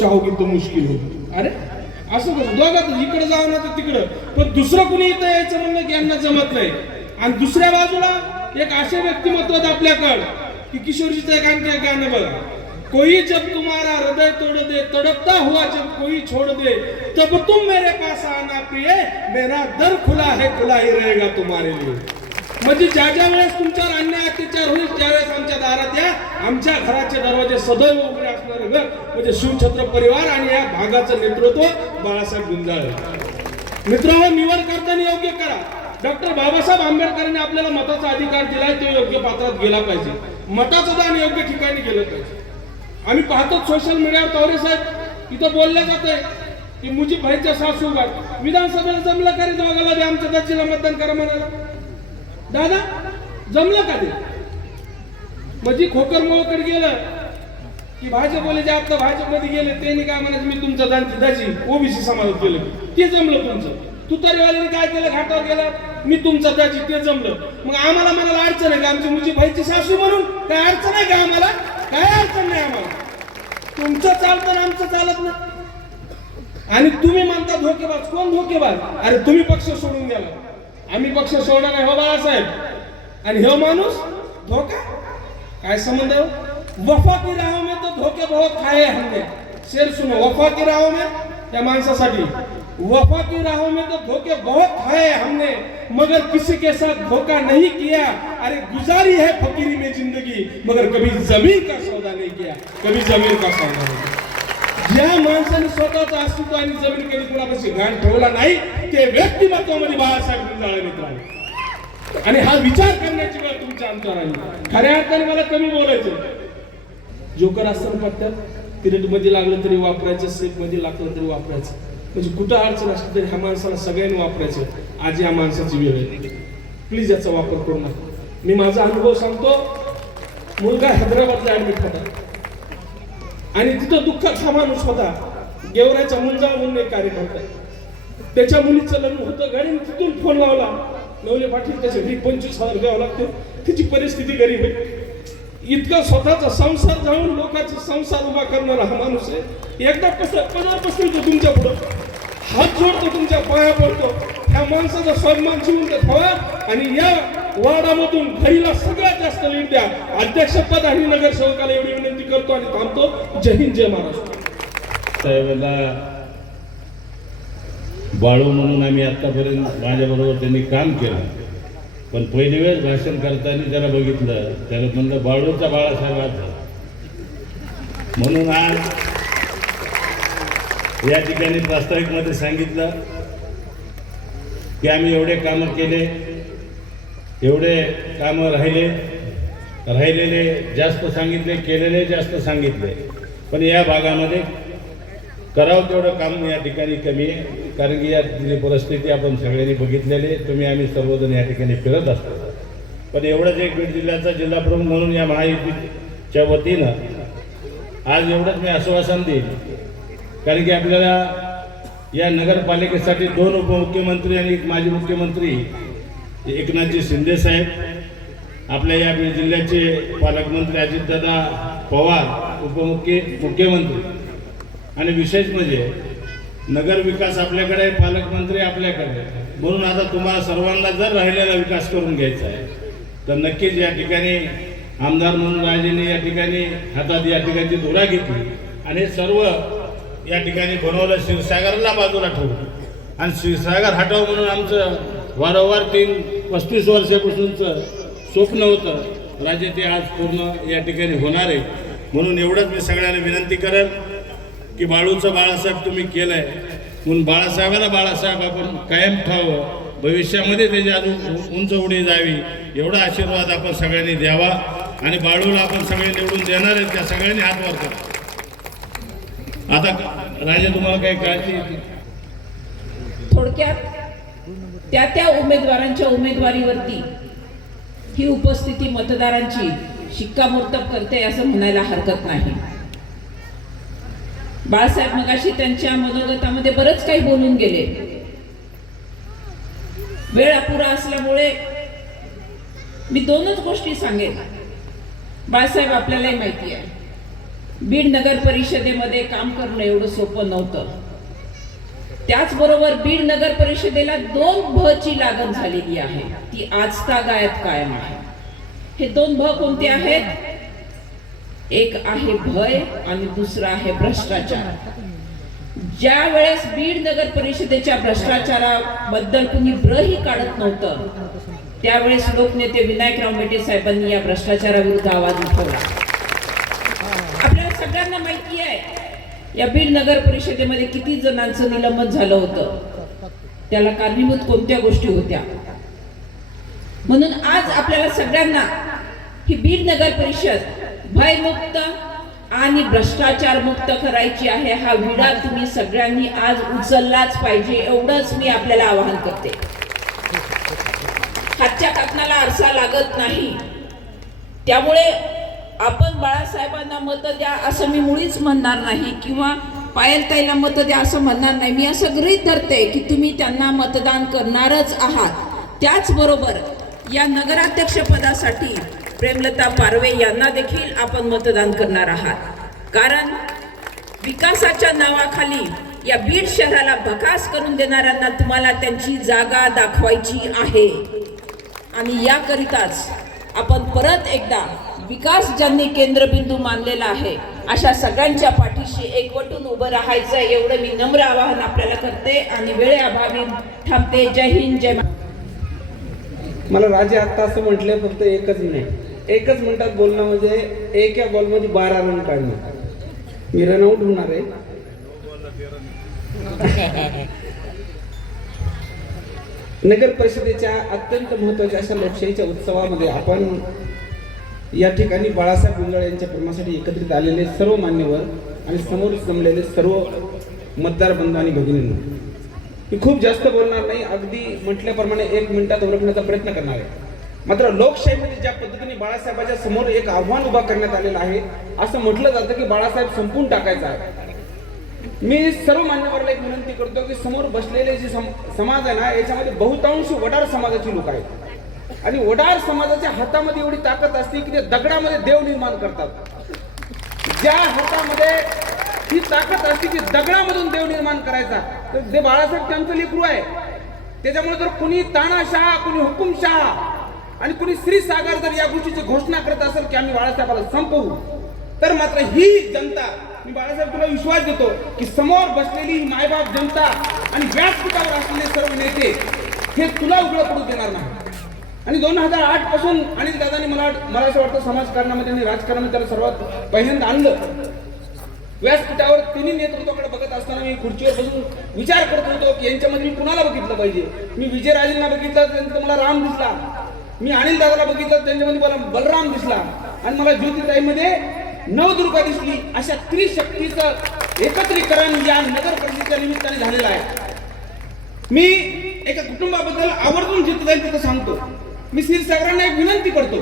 चाहोगी तो मुश्किल हो अरे? असं दोघात इकडे जाऊ ना तर तिकडं. पण दुसरं कुणी इथं यायचं म्हणलं की यांना जमत नाही. आणि दुसऱ्या बाजूला एक असे व्यक्तिमत्व आपल्याकडं की किशोरजीचं एक आणखी गाणं बघा? कोई जब हृदय तोड़ दे तड़पता हुआ जब कोई छोड़ दे तब तुम मेरे पास आना प्रिय मेरा दर खुला है खुला ही रहेगा तुम्हारे लिए। म्हणजे ज्या ज्या वेळेस तुमच्यावर अन्याय अत्याचार होईल त्यावेळेस आमच्या दारात या आमच्या घराचे दरवाजे सदैव उघडे असणारं घर म्हणजे शिवछत्र परिवार आणि या भागाचं नेतृत्व बाळासाहेब गुंजाळ. मित्रांनो निवड करताना योग्य करा. डॉक्टर बाबासाहेब आंबेडकरांनी आपल्याला मताचा अधिकार दिलाय तो योग्य पात्रात गेला पाहिजे. मताचं दान योग्य ठिकाणी गेलं पाहिजे. आम्ही पाहतो सोशल मीडियावर तावरे साहेब. इथं बोलले जात आहे की मुजी भाईच्या सासू बाई विधानसभेला जमलं का रे दोघाला बी? आमच्या दाजीला मतदान करा म्हणाला. दादा जमलं का ते? म्हणजे खोकर मोकर गेलं की भाजप बोले जे आता भाजपमध्ये गेले त्यांनी काय म्हणायचं? मी तुमचं दाजी दाजी ओबीसी समाजात गेलं. ते जमलं तुमचं. तुतारीवाल्याने काय केलं? घाटावर गेलं. मी तुमचा दाजी ते जमलं. मग आम्हाला म्हणाला अडचण आहे का? आमची मुजी भाईची सासू म्हणून? काय अडचण आहे का आम्हाला? काय अडचण नाही आम्हाला तुमचं चालतं आणि आमचं चालत नाही आणि तुम्ही म्हणता धोकेबाज. कोण धोकेबाज? अरे तुम्ही पक्ष सोडून गेला आम्ही पक्ष सोडणार नाही. हो बाळासाहेब. आणि हे माणूस धोका? काय संबंध हो? वफा की राह में तो धोके बहुत खाए हमने. शेर सुनो वफा की राह में त्या माणसासाठी. वफा की राहों में तो धोखे बहुत खाए हमने मगर किसी के साथ धोखा नहीं किया। अरे गुजारी है फकीरी में जिंदगी मगर कभी जमीन का सौदा नहीं किया कभी जमीन का सौदा नहीं किया। ज्या माणसाने स्वतःचं अस्तित्व आणि जमीन कधी कुणापाशी घाण ठेवला नाही ते व्यक्तिमत्वामध्ये म्हणजे बाळासाहेब गुंजाळे मित्र आणि हा विचार करण्याची वेळ तुमच्या अंतर आहे खऱ्या अर्थाने मला कमी बोलायचं जोकर असताना पट्ट्यात पिरियडमध्ये लागलं तरी वापरायचं सेफमध्ये लागलं तरी वापरायचं. म्हणजे कुठं अडचण असली तरी ह्या माणसाला सगळ्यांनी वापरायचं. आज या माणसाची वेळ आहे प्लीज याचा वापर करू नका. मी माझा अनुभव सांगतो. मुलगा हैदराबादला ऍडमिट होता. आणि तिथं दुःखाचा माणूस होता. गेवराच्या मुंजा म्हणून एक कार्यकर्ता आहे. त्याच्या मुलीचं लग्न होतं. गाडीने तिथून फोन लावला. नवले पाटील त्यासाठी पंचवीस हजार द्यावं लागते त्याची परिस्थिती गरीब आहे. इतका स्वतःचा संसार जाऊन लोकांचा संसार उभा करणारा हा माणूस आहे. एकदा कसं पदर पसरतो तुमच्या पुढं हात जोडतो तुमच्या पाया पडतो. ह्या माणसाचा सन्मान शिवून ते ठेवा आणि या वार्डामधून घाईला सगळ्यात जास्त लीड द्या. अध्यक्षपद आणि नगरसेवकाला एवढी विनंती करतो आणि थांबतो. जय हिंद जय महाराष्ट्र. साहेबांना बाळू म्हणून आम्ही आतापर्यंत माझ्याबरोबर त्यांनी काम केलं. पण पहिली वेळेस भाषण करताना त्याला बघितलं. त्याला म्हणलं बाळूचा बाळासाहेब म्हणून आज या ठिकाणी प्रास्ताविकमध्ये सांगितलं की आम्ही एवढे कामं केले एवढे कामं राहिले राहिलेले जास्त सांगितले केलेले जास्त सांगितले. पण या भागामध्ये करावं तेवढं काम या ठिकाणी कमी आहे. कारण की या तिथली परिस्थिती आपण सगळ्यांनी बघितलेली आहे. तुम्ही आम्ही सर्वजण या ठिकाणी फिरत असतो. पण एवढंच एक बीड जिल्ह्याचा जिल्हा प्रमुख म्हणून या महायुतीच्या वतीनं आज एवढंच मी आश्वासन देईन कारण की आपल्याला या नगरपालिकेसाठी दोन उपमुख्यमंत्री आणि एक माजी मुख्यमंत्री एकनाथजी शिंदे साहेब आपल्या या जिल्ह्याचे पालकमंत्री अजितदादा पवार उपमुख्य मुख्यमंत्री. आणि विशेष म्हणजे नगर विकास आपल्याकडे पालकमंत्री आपल्याकडे. म्हणून आता तुम्हाला सर्वांना जर राहिलेला विकास करून घ्यायचा आहे तर नक्कीच या ठिकाणी आमदार म्हणून राजेने या ठिकाणी हातात या ठिकाणची धुरा घेतली. आणि सर्व या ठिकाणी बनवलं शिवसागरला बाजूला ठेवलं आणि शिवसागर हटाव म्हणून आमचं वारंवार तीन पस्तीस वर्षापासूनचं स्वप्न होतं राजे ते आज पूर्ण या ठिकाणी होणार आहे. म्हणून एवढंच मी सगळ्यांना विनंती करेन की बाळूचं बाळासाहेब तुम्ही केलं आहे म्हणून बाळासाहेबाला बाळासाहेब आपण कायम ठेवावं. भविष्यामध्ये त्याची अजून उंच उडी जावी एवढा आशीर्वाद आपण सगळ्यांनी द्यावा. आणि बाळूला आपण सगळे निवडून देणार आहेत त्या सगळ्यांनी हात वर करा. आता राजा तुम्हाला काही काळजी थोडक्यात त्या त्या उमेदवारांच्या उमेदवारीवरती ही उपस्थिती मतदारांची शिक्कामोर्तब करते असं म्हणायला हरकत नाही. बाळासाहेब मगाशी त्यांच्या मनोगतामध्ये बरंच काही बोलून गेले. वेळ अपुरा असल्यामुळे मी दोनच गोष्टी सांगेन. बाळासाहेब आपल्यालाही माहिती आहे. बीड नगर परिषदेमध्ये काम करणं एवढं सोपं नव्हतं. त्याचबरोबर बीड नगर परिषदेला दोन भ ची लागण झालेली आहे. ती आजता गायत कायम आहे. हे दोन भ कोणते आहेत? एक आहे भय आणि दुसरा आहे भ्रष्टाचार. ज्या वेळेस बीड नगर परिषदेच्या भ्रष्टाचाराबद्दल कुणी ब्रही काढत नव्हतं त्यावेळेस लोकनेते विनायकराव मेटे साहेबांनी या भ्रष्टाचाराविरुद्ध आवाज उठवला आपल्याला सगळ्यांना माहिती आहे या बीड नगर परिषदेमध्ये किती जणांचं निलंबन झालं होतं? त्याला कारणीभूत कोणत्या गोष्टी होत्या? म्हणून आज आपल्याला सगळ्यांना ही बीड नगर परिषद भयमुक्त आणि भ्रष्टाचार मुक्त करायची आहे. हा विडा तुम्ही सगळ्यांनी आज उचललाच पाहिजे. एवढंच मी आपल्याला आवाहन करते. हातच्या काकणाला आरसा लागत नाही. त्यामुळे आपण बाळासाहेबांना मतं द्या असं मी मुळीच म्हणणार नाही किंवा पायलताईला मतं द्या असं म्हणणार नाही. मी असं गृहीत धरते की तुम्ही त्यांना मतदान करणारच आहात. त्याचबरोबर या नगराध्यक्षपदासाठी प्रेमलता पारवे यांना देखील आपण मतदान करणार आहात. कारण विकासाच्या नावाखाली या बीड शहराला भकास करून देणाऱ्यांना तुम्हाला त्यांची जागा दाखवायची आहे. आणि याकरिताच आपण परत एकदा विकास ज्यांनी केंद्रबिंदू मानलेला आहे अशा सगळ्यांच्या पाठीशी एकवटून उभं राहायचं एवढं मी नम्र आवाहन आपल्याला करते आणि वेळेअभावी थांबते. जय हिंद जय मला राजे आत्ता असं म्हटलंय फक्त एकच मिनिट एकच मिनिटात बोलणं म्हणजे एक या बॉलमध्ये बारा रन काढणं. मी रनआउट होणार आहे. नगर परिषदेच्या अत्यंत महत्त्वाच्या अशा लोकशाहीच्या उत्सवामध्ये आपण या ठिकाणी बाळासाहेब गुंजाळ यांच्या प्रेमासाठी एकत्रित आलेले सर्व मान्यवर आणि समोर जमलेले सर्व मतदार बंधू आणि भगिनींना मी खूप जास्त बोलणार नाही अगदी म्हटल्याप्रमाणे एक मिनिटात ओळखण्याचा प्रयत्न करणार आहे. मात्र लोकशाहीमध्ये ज्या पद्धतीने बाळासाहेबांच्या समोर एक आव्हान उभा करण्यात आलेलं आहे असं म्हटलं जातं की बाळासाहेब संपून टाकायचा आहे. मी सर्व मान्यवरला एक विनंती करतो की समोर बसलेले जे सम- समाज आहे ना याच्यामध्ये बहुतांश वडार समाजाची लोक आहेत. आणि वडार समाजाच्या हातामध्ये एवढी ताकद असते की ते दगडामध्ये देव निर्माण करतात. ज्या हातामध्ये ही ताकद असते की दगडामधून देव निर्माण करायचा. तर जे बाळासाहेब त्यांचं लेकरू आहे त्याच्यामुळे जर कुणी तानाशाह कुणी हुकुमशाह आणि कुणी श्री सागर जर या गोष्टीची घोषणा करत असेल की आम्ही बाळासाहेबाला संपवू तर मात्र ही जनता मी बाळासाहेब तुला विश्वास देतो की समोर बसलेली ही मायबाप जनता आणि व्यासपीठावर असलेले सर्व नेते हे तुला उघडं पडू देणार नाही आणि दोन हजार आठपासून अनिल दादानी मला मला असं वाटतं समाजकारणामध्ये आणि राजकारणामध्ये त्याला सर्वात पहिल्यांदा आणलं. व्यासपीठावर तिन्ही नेतृत्वाकडे बघत असताना मी खुर्चीवर बसून विचार करत होतो की यांच्यामध्ये मी कुणाला बघितलं पाहिजे? मी विजयराजेंना बघितलं त्यांचं मला राम दिसला. मी अनिल दादाला बघितलं त्यांच्यामध्ये मला बलराम दिसला. आणि मला ज्योतिताईमध्ये नवदुर्गा दिसली. अशा त्रिशक्तीचं एकत्रीकरण या नगर परिषदेच्या निमित्ताने झालेलं आहे. मी एका कुटुंबाबद्दल आवर्जून ज्योतिताई तिथं सांगतो. मी क्षीरसागरांना एक विनंती करतो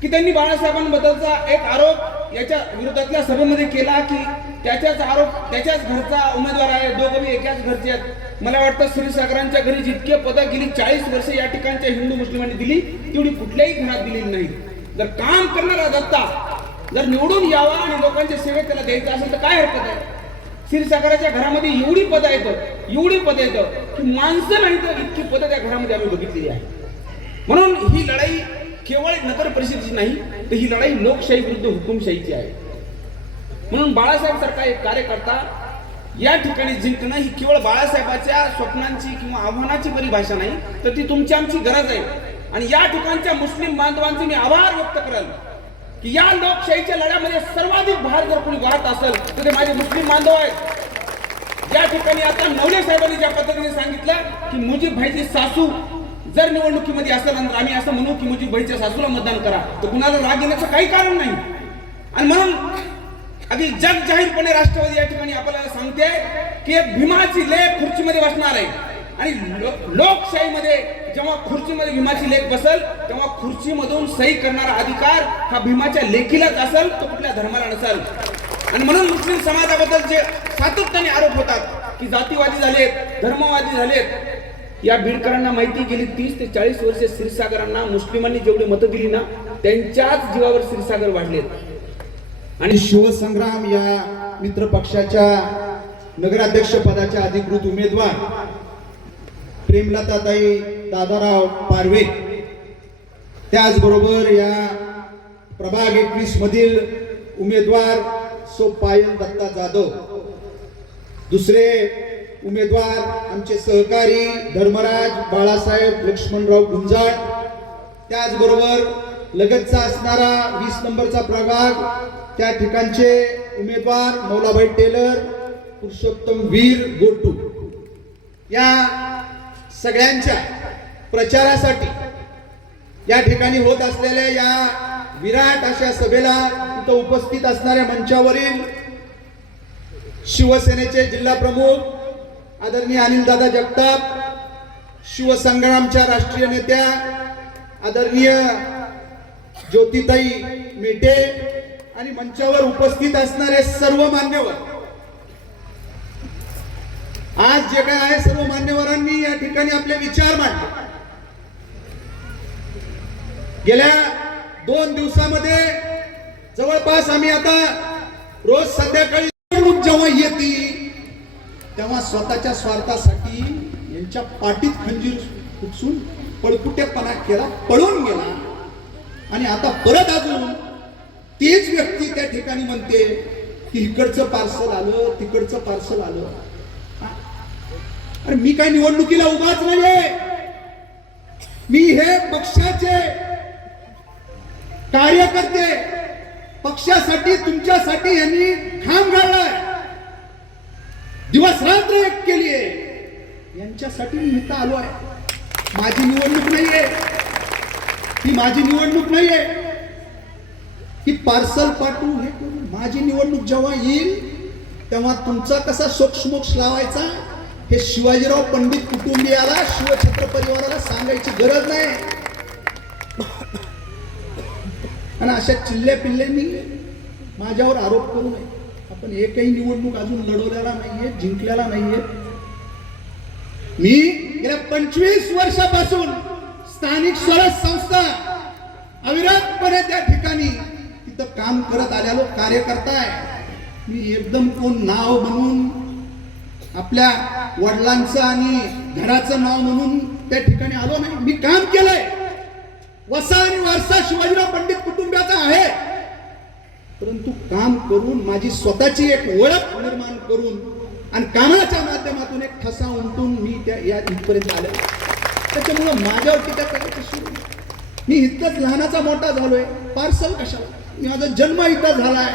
की त्यांनी बाळासाहेबांबद्दलचा एक आरोप याच्या विरोधातल्या सभेमध्ये केला की त्याच्याच आरोप त्याच्याच घरचा उमेदवार आहे दोघं एकाच घरचे आहेत. मला वाटतं श्रीसागरांच्या घरी जितके पदं गेली चाळीस वर्ष या ठिकाणच्या हिंदू मुस्लिमांनी दिली तेवढी कुठल्याही घरात दिलेली नाही. जर काम करणारा दत्ता जर निवडून यावा आणि लोकांच्या सेवेत त्याला द्यायचं असेल तर काय हरकत आहे? क्षीरसागराच्या घरामध्ये एवढी पदं येतं एवढी पदं येतं की माणसं नाही तर इतकी पदं त्या घरामध्ये आम्ही बघितलेली आहे म्हणून ही लढाई केवळ नगर परिषदेची नाही तर ही लढाई लोकशाही विरुद्ध हुकुमशाहीची आहे. म्हणून बाळासाहेब सारखा एक कार्यकर्ता या ठिकाणी जिंकणं ही केवळ बाळासाहेबाच्या स्वप्नांची किंवा आव्हानाची परिभाषा नाही तर ती तुमची आमची गरज आहे. आणि या ठिकाणच्या मुस्लिम बांधवांचे मी आभार व्यक्त करेल की या लोकशाहीच्या लढ्यामध्ये सर्वाधिक भार जर कोणी वाहत असेल तर ते माझे मुस्लिम बांधव आहेत. या ठिकाणी आता नवले साहेबांनी ज्या पद्धतीने सांगितलं की मुजीब भाईची सासू जर निवडणुकीमध्ये असेल आणि आम्ही असं म्हणू की मुजीब भाईच्या सासूला मतदान करा तर कुणाला राग येण्याचं काही कारण नाही. आणि म्हणून अगदी जग जाहीरपणे राष्ट्रवादी या ठिकाणी आपल्याला सांगते की एक भीमाची लेख खुर्चीमध्ये बसणार आहे. आणि लोकशाहीमध्ये जेव्हा खुर्चीमध्ये भीमाची लेख बसल तेव्हा खुर्चीमधून सही करणारा अधिकार हा भीमाच्या लेखीलाच असेल तो कुठल्या धर्माला नसेल. आणि म्हणून मुस्लिम समाजाबद्दल जे सातत्याने आरोप होतात की जातीवादी झालेत धर्मवादी झालेत या बीडकरांना माहिती गेली तीस ते चाळीस वर्षे क्षीरसागरांना मुस्लिमांनी जेवढी मतं दिली ना त्यांच्याच जीवावर क्षीरसागर वाढलेत. आणि शिवसंग्राम या मित्र पक्षाच्या नगराध्यक्ष पदाच्या अधिकृत उमेदवार प्रेमलताताई दादाराव पारवे. त्याचबरोबर या प्रभाग एकवीस मधील उमेदवार सो पायल दत्ता जाधव. दुसरे उमेदवार आमचे सहकारी धर्मराज बाळासाहेब लक्ष्मणराव गुंजाळ. त्याचबरोबर लगतचा असणारा वीस नंबरचा प्रभाग त्या ठिकाणचे उमेदवार मौलाभाई टेलर पुरुषोत्तम वीर गोटू या सगळ्यांच्या प्रचारासाठी या ठिकाणी होत असलेल्या या विराट अशा सभेला तिथं उपस्थित असणाऱ्या मंचावरील शिवसेनेचे जिल्हा प्रमुख आदरणीय अनिलदादा जगताप शिवसंग्रामच्या राष्ट्रीय नेत्या आदरणीय ज्योतिताई मेटे आणि मंचावर उपस्थित असणारे सर्व मान्यवर. आज जे काय आहे सर्व मान्यवरांनी या ठिकाणी आपले विचार मांडले. गेल्या दोन दिवसामध्ये जवळपास आम्ही आता रोज संध्याकाळी जेव्हा येते तेव्हा स्वतःच्या स्वार्थासाठी यांच्या पाठीत खंजीर खुपसून पळकुटेपणा केला पळून गेला. आणि आता परत अजून तीच व्यक्ती त्या ठिकाणी म्हणते की इकडचं पार्सल आलं तिकडचं पार्सल आलं. अरे मी काय निवडणुकीला उभाच नाहीये. मी हे पक्षाचे कार्यकर्ते पक्षासाठी तुमच्यासाठी यांनी ठाम गाळलाय दिवस रात्र एक केली आहे यांच्यासाठी मी इथं आलो आहे. माझी निवडणूक नाहीये. ही माझी निवडणूक नाहीये. की पार्सल पाठवू हे करू माझी निवडणूक जेव्हा येईल तेव्हा तुमचा कसा सोक्षमोक्ष लावायचा हे शिवाजीराव पंडित कुटुंबियाला शिवछत्र परिवाराला सांगायची गरज नाही. आणि अशा चिल्ल्या पिल्ल्यांनी माझ्यावर आरोप करू नये. आपण एकही निवडणूक अजून लढवलेला नाहीये जिंकलेला नाहीये. मी गेल्या पंचवीस वर्षापासून स्थानिक स्वराज संस्था अविरतपणे त्या ठिकाणी तिथं काम करत आलेलो कार्यकर्ता आहे. मी एकदम कोण नाव म्हणून आपल्या वडिलांचं आणि घराचं नाव म्हणून त्या ठिकाणी आलो नाही. मी काम केलंय. वसा आणि वारसा शिवाजीराव पंडित कुटुंबाचा आहे. परंतु काम करून माझी स्वतःची एक ओळख निर्माण करून आणि कामाच्या माध्यमातून एक ठसा उमटून मी त्या या इथपर्यंत आलो त्याच्यामुळं माझ्यावर टीका करायची सुरू मी इतकंच लहानाचा मोठा झालोय. पार्सल कशाला? मी माझा जन्म इथं झालाय.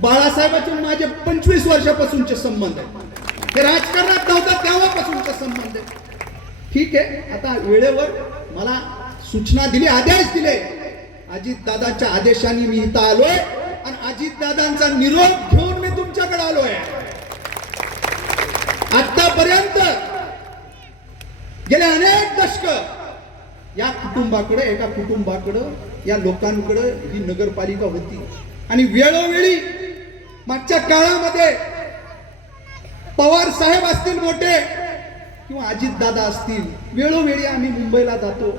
बाळासाहेबाचे माझे पंचवीस वर्षापासूनचे संबंध आहे ते राजकारणात नव्हता तेव्हापासूनचा संबंध आहे ठीक आहे आता वेळेवर मला सूचना दिली आदेश दिले. अजित दादाच्या आदेशाने मी इथं आलोय. अजित दादांचा निरोप घेऊन मी तुमच्याकडे आलोय. आतापर्यंत गेले अनेक दशक या कुटुंबाकडे एका कुटुंबाकडं या लोकांकडे ही नगरपालिका होती. आणि वेळोवेळी मागच्या काळामध्ये पवार साहेब असतील मोठे किंवा अजित दादा असतील वेळोवेळी आम्ही मुंबईला जातो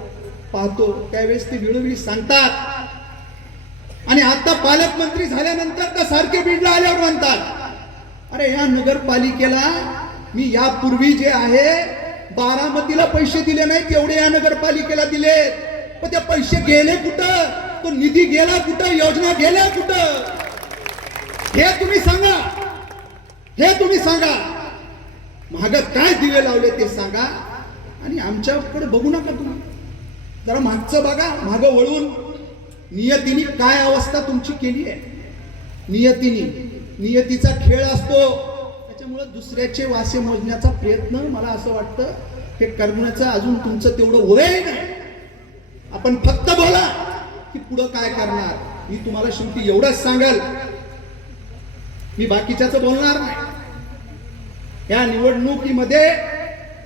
पाहतो. त्यावेळेस ते वेळोवेळी सांगतात आणि आता पालकमंत्री झाल्यानंतर तर सारखे बीडला आल्यावर म्हणतात अरे या नगरपालिकेला मी यापूर्वी जे आहे बारामतीला पैसे दिले नाहीत एवढे या नगरपालिकेला दिले पण ते पैसे गेले कुठं? तो निधी गेला कुठं? योजना गेल्या कुठं? हे तुम्ही सांगा. हे तुम्ही सांगा. माग काय दिवे लावले ते सांगा. आणि आमच्याकडे बघू नका तुम्ही. जरा मागचं बघा माग वळून. नियतीने काय अवस्था तुमची केली आहे? नियतीने. नियतीचा खेळ असतो. त्याच्यामुळे दुसऱ्याचे वासे मोजण्याचा प्रयत्न मला असं वाटतं हे करण्याचं अजून तुमचं तेवढं वय नाही. आपण फक्त बोला की पुढं काय करणार. मी तुम्हाला शेवटी एवढंच सांगाल. मी बाकीच्याच बोलणार नाही. या निवडणुकीमध्ये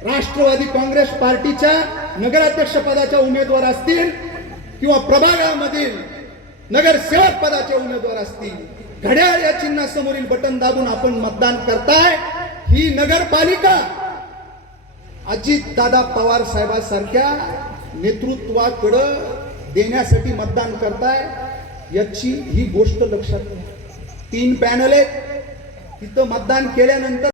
राष्ट्रवादी काँग्रेस पार्टीच्या नगराध्यक्ष पदाच्या उमेदवार असतील किंवा प्रभागामधील नगरसेवक पदाचे उमेदवार असतील घड्याळ या चिन्हासमोरील बटन दाबून आपण मतदान करताय. ही नगरपालिका अजितदादा पवार साहेबांसारख्या नेतृत्वाकडं देण्यासाठी मतदान करताय. याची ही गोष्ट लक्षात घ्या. तीन पॅनल आहेत. तिथं मतदान केल्यानंतर